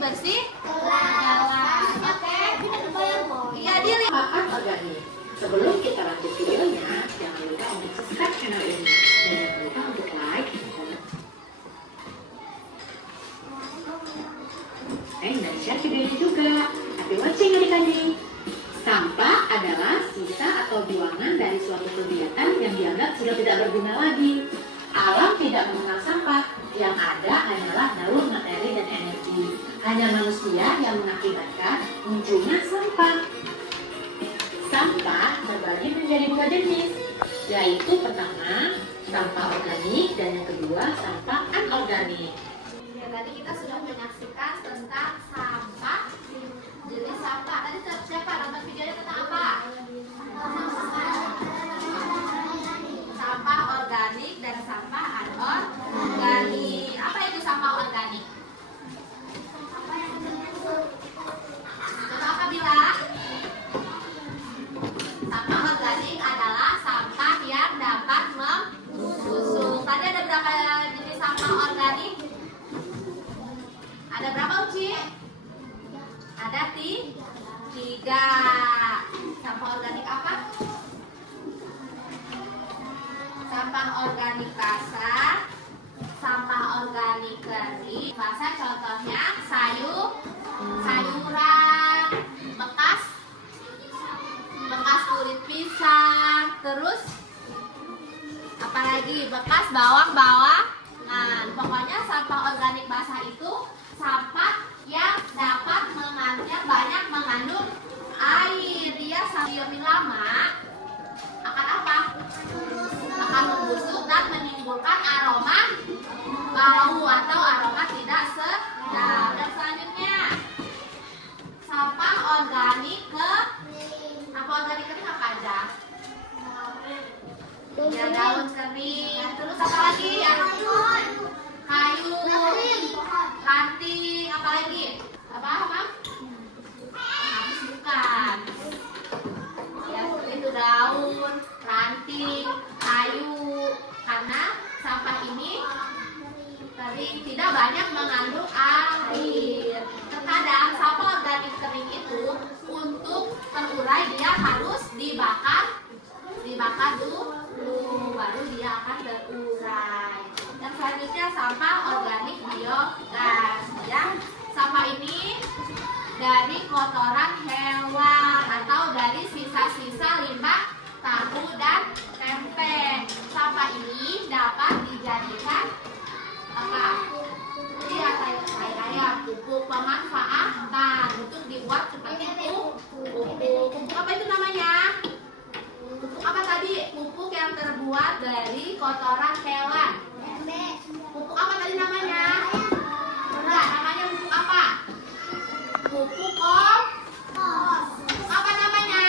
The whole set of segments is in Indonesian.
bersih kelas. Oke. Iya, diri. Makan organik. Sebelum kita lanjut videonya, jangan lupa untuk subscribe channel ini dan jangan lupa untuk like dan share videonya juga. Happy watching adik-adik. Sampah adalah sisa atau buangan dari suatu kegiatan yang dianggap sudah tidak berguna lagi. Alam tidak mengenal sampah, yang ada hanyalah daur materi dan energi. Hanya manusia yang mengakibatkan munculnya sampah. Sampah terbagi menjadi dua jenis, yaitu pertama, sampah organik dan yang kedua, sampah anorganik. Ya, tadi kita sudah menyaksikan tentang sampah, jenis sampah. Tadi siapa nonton videonya tentang apa? Sampah organik dan sampah anorganik. Apa itu sampah organik? Coba apa bilang? Sampah organik adalah sampah yang dapat membusuk. Tadi ada berapa jenis sampah organik? Ada berapa, Uci? Ada tiga. Sampah organik apa? Sampah organik basah, sampah organik kering. Basah contohnya sayuran, bekas kulit pisang, terus apalagi bekas bawang-bawangan. Pokoknya sampah organik basah itu sampah yang dapat banyak mengandung air. Dia lebih lama akan apa? Akan membusuk dan menimbulkan aroma bau atau aroma tidak sedap. Dan selanjutnya sampah organik kering apa aja? Ya, daun kering. Terus apa lagi ya? Kayu, ranting, apa lagi? Apa? Habis bukan. Ya, seperti itu daun, ranting, kayu. Karena sampah ini kering, tidak banyak mengandung air. Terkadang sampah organik kering itu untuk terurai dia harus dibakar dulu, baru dia akan terurai. Dan selanjutnya sampah organik biogas. Ya, sampah ini dari kotoran hewan atau dari sisa-sisa limbah tahu dan tempe. Sampah ini dapat dijadikan apa? Jadi ayam, pupuk pemanfaatan untuk dibuat seperti pupuk apa itu namanya? Pupuk apa tadi? Pupuk yang terbuat dari kotoran hewan. Pupuk apa tadi namanya? Enggak, namanya pupuk apa? Pupuk kompos. Apa namanya?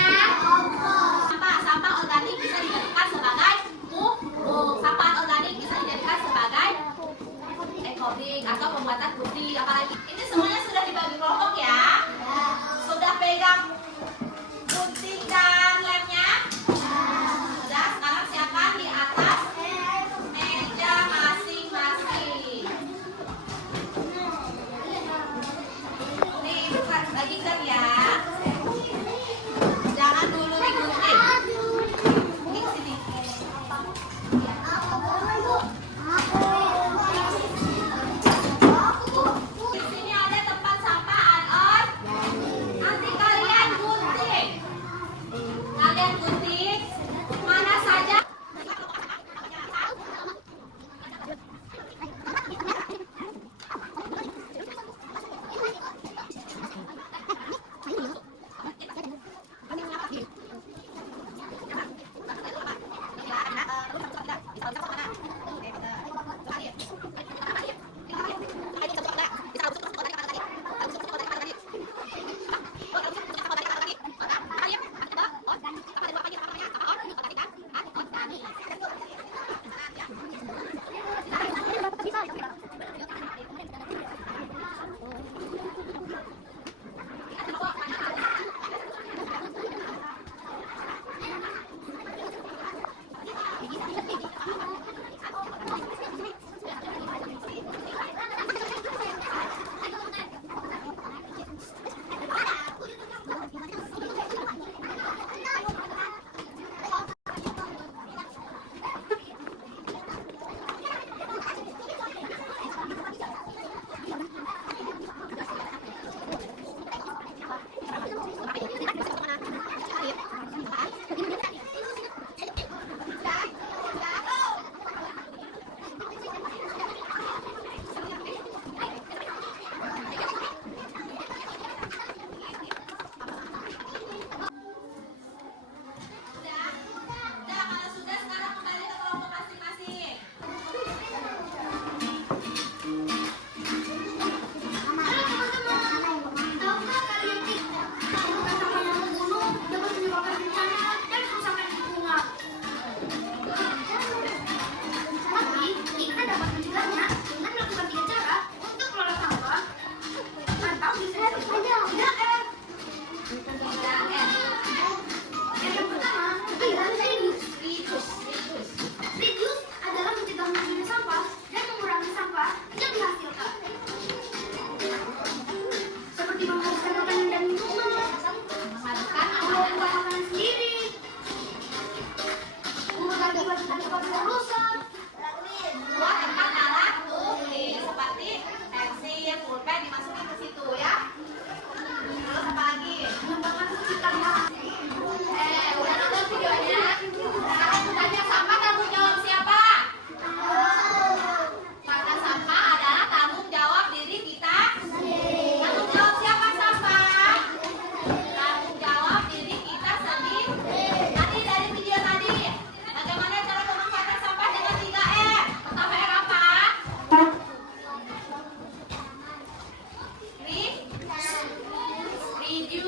Kompos. Sampah organik bisa dijadikan sebagai pupuk. Sampah organik bisa dijadikan sebagai ekobik atau pembuatan putih. Apalagi ini semuanya sudah dibagi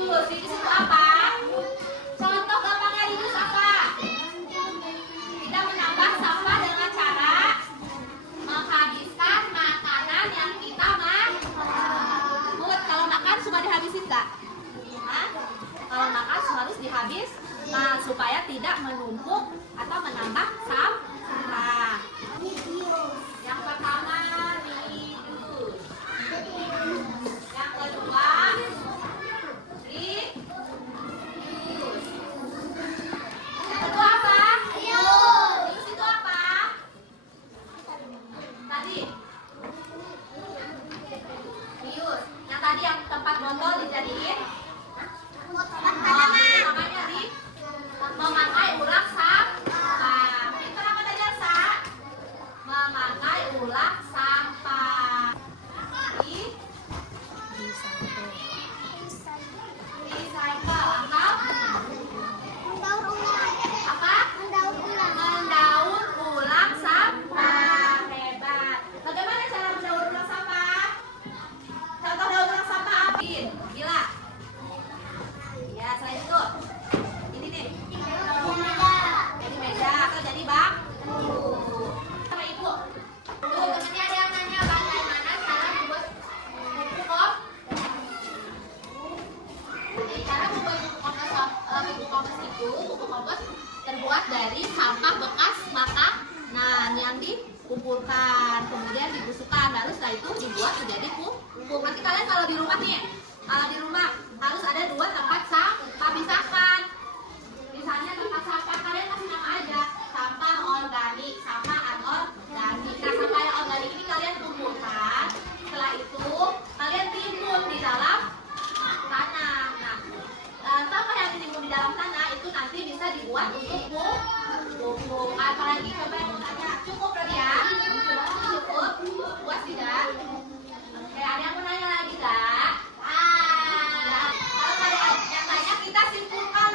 Reuse itu apa? Contoh gampangnya reuse apa? Kita menambah sampah dengan cara menghabiskan makanan yang kita makan. Kalau makan suka dihabisin nggak? Hah? Kalau makan harus dihabis supaya tidak menumpuk atau menambah sampah. Yang pertama reuse. Yang kedua reuse. Yang kedua apa? Reuse itu apa? Tadi reuse. Yang tadi yang tempat botol dijadiin namanya memakai ulang sampah. Itu apa tadi Elsa? Memakai ulang sampah. Recycle atau apa? Mendaur ulang sampah. Hebat. Bagaimana cara mendaur ulang sampah? Contoh daur ulang sampah apa? Gila. Ya, selain itu. Ini nih. Jadi meja atau jadi bak. Sama ibu. Tuh, temennya ada yang nanya bagaimana cara membuat buku kop. Jadi cara membuat buku kompos itu, buku kompos terbuat dari sampah bekas makanan yang dikumpulkan, kemudian dibusukkan, lalu setelah itu dibuat menjadi pupuk. Nanti kalian kalau di rumah nih, harus ada 2 tempat sampah pisahkan. Misalnya tempat sampah kalian kasih nama aja, sampah organik, sampah anorganik. Nah, sampah yang organik ini kalian kumpulkan. Setelah itu kalian timbun di dalam tanah. Nah, sampah yang ditimbun di dalam tanah itu nanti bisa dibuat untuk pupuk. Apalagi coba yang mau tanya, cukup berarti ya? Cukup? Puas tidak? Oke, ada yang mau nanya lagi nggak? Kalau ada yang tanya kita simpulkan.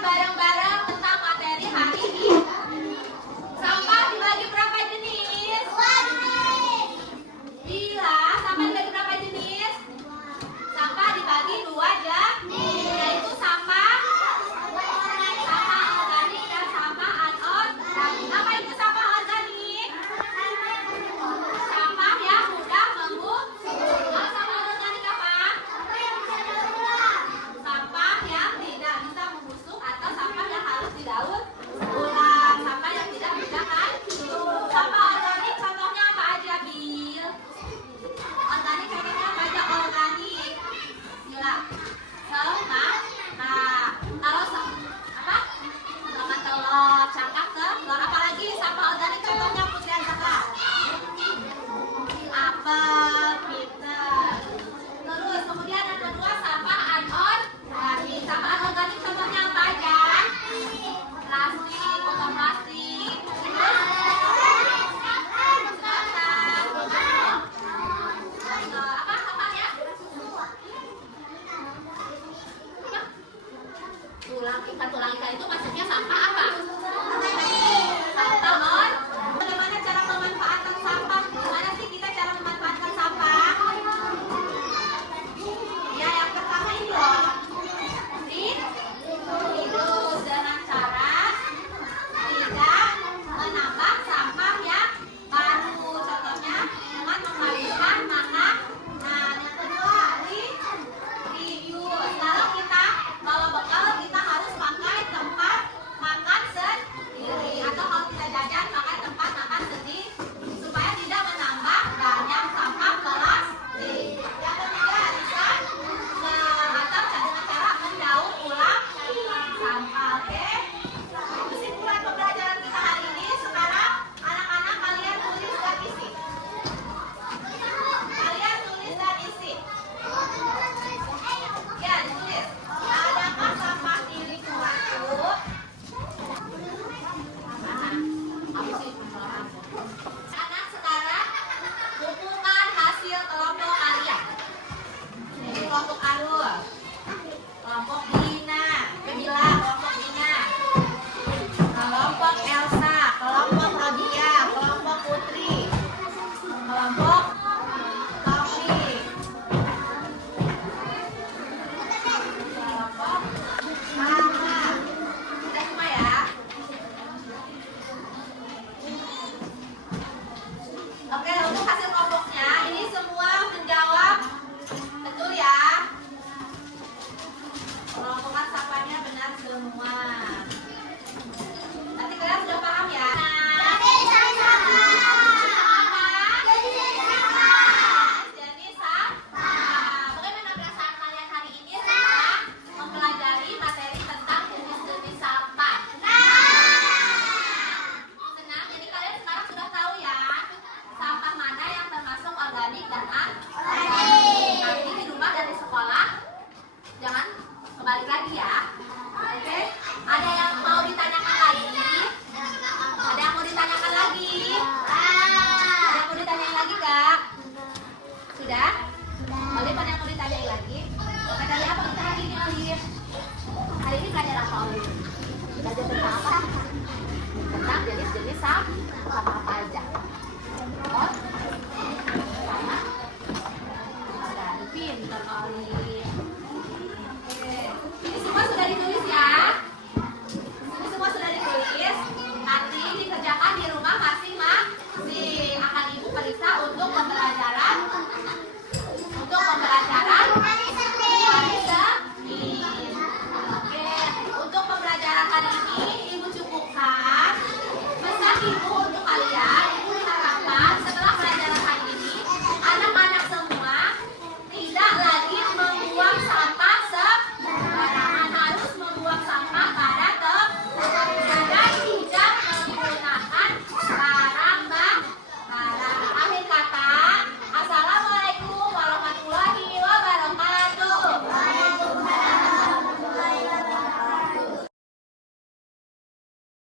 pelajari lagi. Pelajari apa kita hari ini, Alif? Hari ini belajar apa, Alif? Belajar tentang apa? Tentang jenis-jenis sampah apa aja. Oh, sama. Dan pintar, Alif.